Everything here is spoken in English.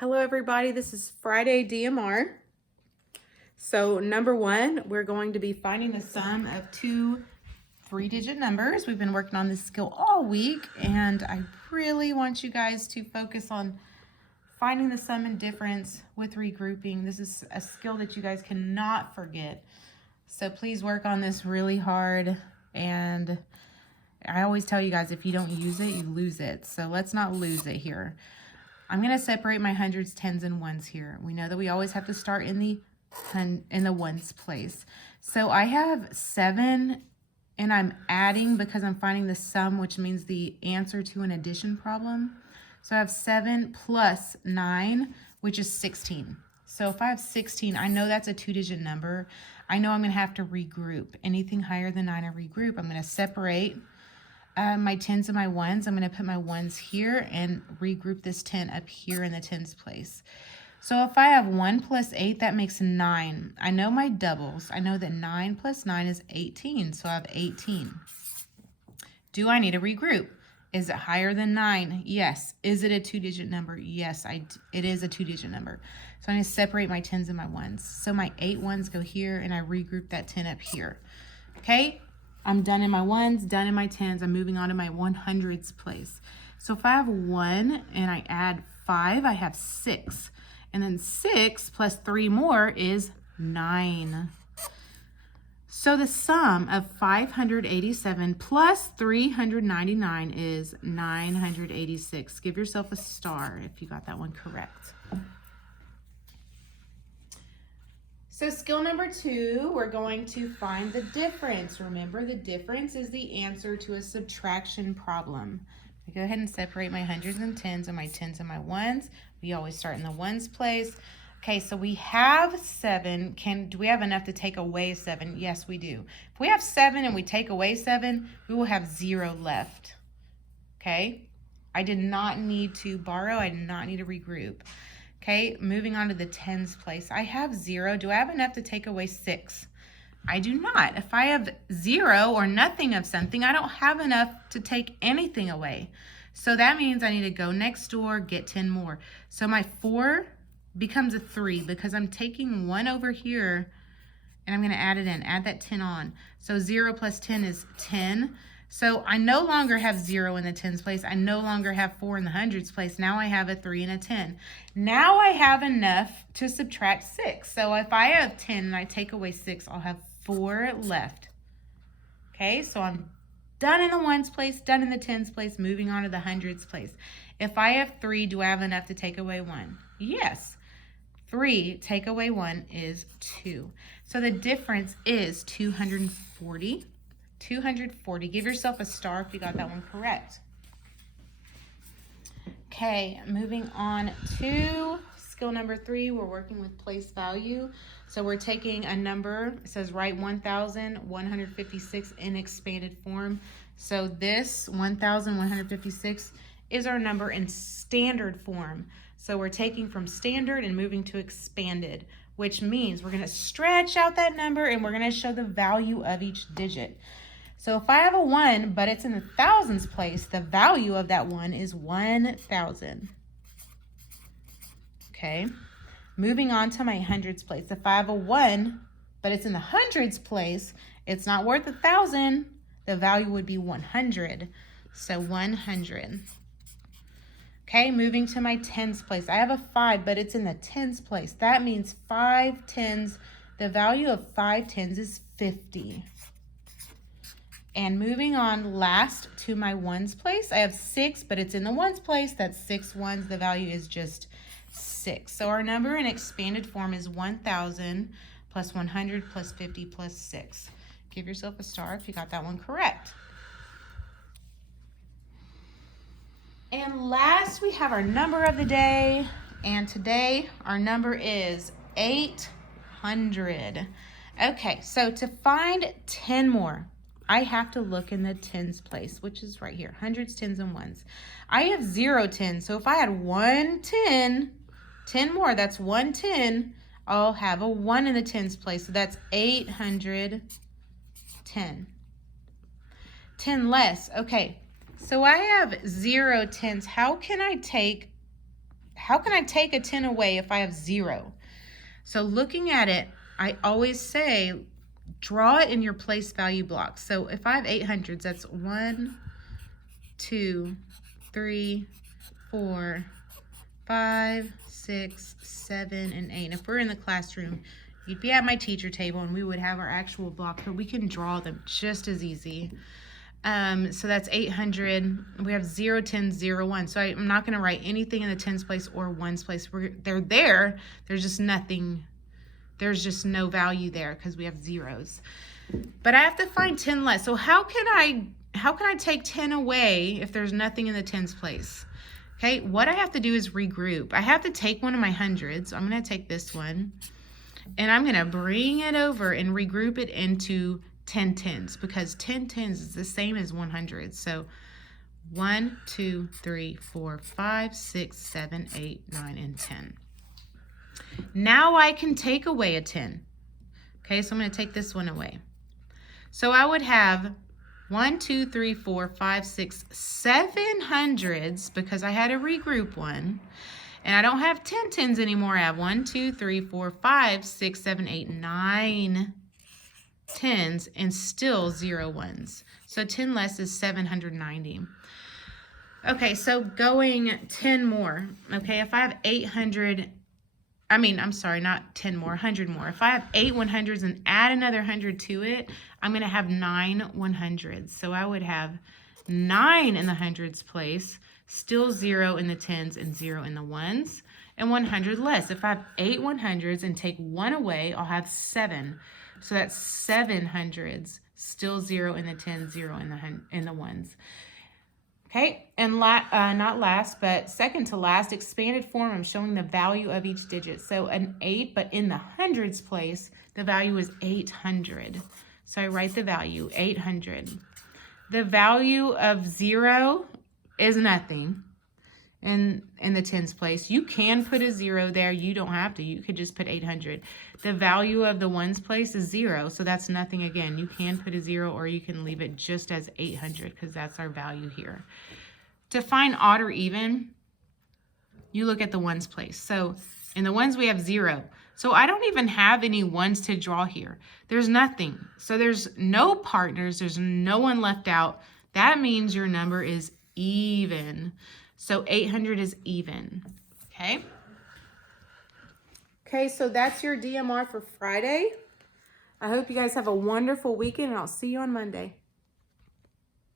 Hello everybody, this is Friday DMR. So number one, we're going to be finding the sum of two 3-digit numbers. We've been working on this skill all week, and I really want you guys to focus on finding the sum and difference with regrouping. This is a skill that you guys cannot forget. So please work on this really hard, and I always tell you guys, if you don't use it, you lose it. So let's not lose it here. I'm going to separate my hundreds, tens, and ones here. We know that we always have to start in the ones place. So I have 7, and I'm adding because I'm finding the sum, which means the answer to an addition problem. So I have 7 plus 9, which is 16. So if I have 16, I know that's a 2-digit number. I know I'm going to have to regroup. Anything higher than 9, I regroup. I'm going to separate my tens and my ones. I'm going to put my ones here and regroup this 10 up here in the tens place. So if I have 1 plus 8, that makes 9. I know my doubles. I know that 9 plus 9 is 18, so I have 18. Do I need to regroup? Is it higher than 9? Yes. Is it a 2-digit number? Yes, it is a 2-digit number. So I need to separate my tens and my ones. So my 8 ones go here, and I regroup that 10 up here. Okay? I'm done in my ones, done in my tens. I'm moving on to my 100s place. So if I have 1 and I add 5, I have 6. And then 6 plus 3 more is 9. So the sum of 587 plus 399 is 986. Give yourself a star if you got that one correct. So skill number 2, we're going to find the difference. Remember, the difference is the answer to a subtraction problem. I go ahead and separate my hundreds and tens and my tens and my ones. We always start in the ones place. Okay, so we have 7. Do we have enough to take away 7? Yes, we do. If we have 7 and we take away 7, we will have 0 left. Okay, I did not need to borrow. I did not need to regroup. Okay, moving on to the tens place. I have 0. Do I have enough to take away 6? I do not. If I have 0 or nothing of something, I don't have enough to take anything away. So that means I need to go next door, get 10 more. So my 4 becomes a 3 because I'm taking 1 over here and I'm going to add it in, add that 10 on. So 0 plus 10 is 10. So I no longer have 0 in the tens place. I no longer have 4 in the hundreds place. Now I have a 3 and a 10. Now I have enough to subtract 6. So if I have 10 and I take away 6, I'll have 4 left. Okay, so I'm done in the ones place, done in the tens place, moving on to the hundreds place. If I have 3, do I have enough to take away 1? Yes. 3 take away 1 is 2. So the difference is 240. 240. Give yourself a star if you got that one correct. Okay, moving on to skill number 3. We're working with place value. So we're taking a number. It says write 1,156 in expanded form. So this 1,156 is our number in standard form. So we're taking from standard and moving to expanded, which means we're going to stretch out that number and we're going to show the value of each digit. So if I have a 1, but it's in the thousands place, the value of that 1 is 1,000. Okay. Moving on to my hundreds place. If I have a 1, but it's in the hundreds place, it's not worth 1,000. The value would be 100. So 100. Okay, moving to my tens place. I have a 5, but it's in the tens place. That means 5 tens. The value of 5 tens is 50. And moving on last to my ones place, I have 6, but it's in the ones place. That's 6 ones. The value is just 6. So our number in expanded form is 1,000 plus 100 plus 50 plus 6. Give yourself a star if you got that one correct. And last, we have our number of the day. And today, our number is 800. Okay, so to find 10 more, I have to look in the tens place, which is right here, hundreds, tens, and ones. I have 0 tens, so if I had 1 10, 10 more, that's 1 10, I'll have a 1 in the tens place, so that's 810. 10 less, okay, so I have 0 tens. How how can I take a 10 away if I have 0? So looking at it, I always say, draw it in your place value block. So if I have 800s, that's 1, 2, 3, 4, 5, 6, 7, and 8. If we're in the classroom, you'd be at my teacher table and we would have our actual block, but we can draw them just as easy. So that's 800. We have 0, 10, 0, 1. So I'm not going to write anything in the tens place or ones place. They're there. There's just nothing. There's just no value there because we have zeros. But I have to find 10 less. So how can I take 10 away if there's nothing in the tens place? Okay, what I have to do is regroup. I have to take one of my hundreds. I'm going to take this one, and I'm going to bring it over and regroup it into 10 tens, because 10 tens is the same as 100. So 1, 2, 3, 4, 5, 6, 7, 8, 9, and 10. Now I can take away a 10. Okay, so I'm going to take this one away. So I would have 1, 2, 3, 4, 5, 6, 7 hundreds, because I had to regroup one. And I don't have 10 tens anymore. I have 1, 2, 3, 4, 5, 6, 7, 8, 9 tens, and still 0 ones. So 10 less is 790. Okay, so going 10 more. Okay, if I have 800, I'm sorry, not 10 more, 100 more. If I have 8 100s and add another 100 to it, I'm going to have 9 100s. So I would have 9 in the hundreds place, still 0 in the tens and 0 in the ones, and 100 less. If I have 8 100s and take 1 away, I'll have 7. So that's 7 hundreds, still 0 in the tens, 0 in the ones. Okay, and not last, but second to last, expanded form, I'm showing the value of each digit. So an 8, but in the hundreds place, the value is 800. So I write the value, 800. The value of 0 is nothing in the tens place. You can put a 0 there. You don't have to. You could just put 800. The value of the ones place is 0, so that's nothing again. You can put a 0, or you can leave it just as 800 because that's our value here. To find odd or even, you look at the ones place. So in the ones we have 0. So I don't even have any ones to draw here. There's nothing. So there's no partners. There's no one left out. That means your number is even. So 800 is even. Okay. Okay, so that's your DMR for Friday. I hope you guys have a wonderful weekend, and I'll see you on Monday.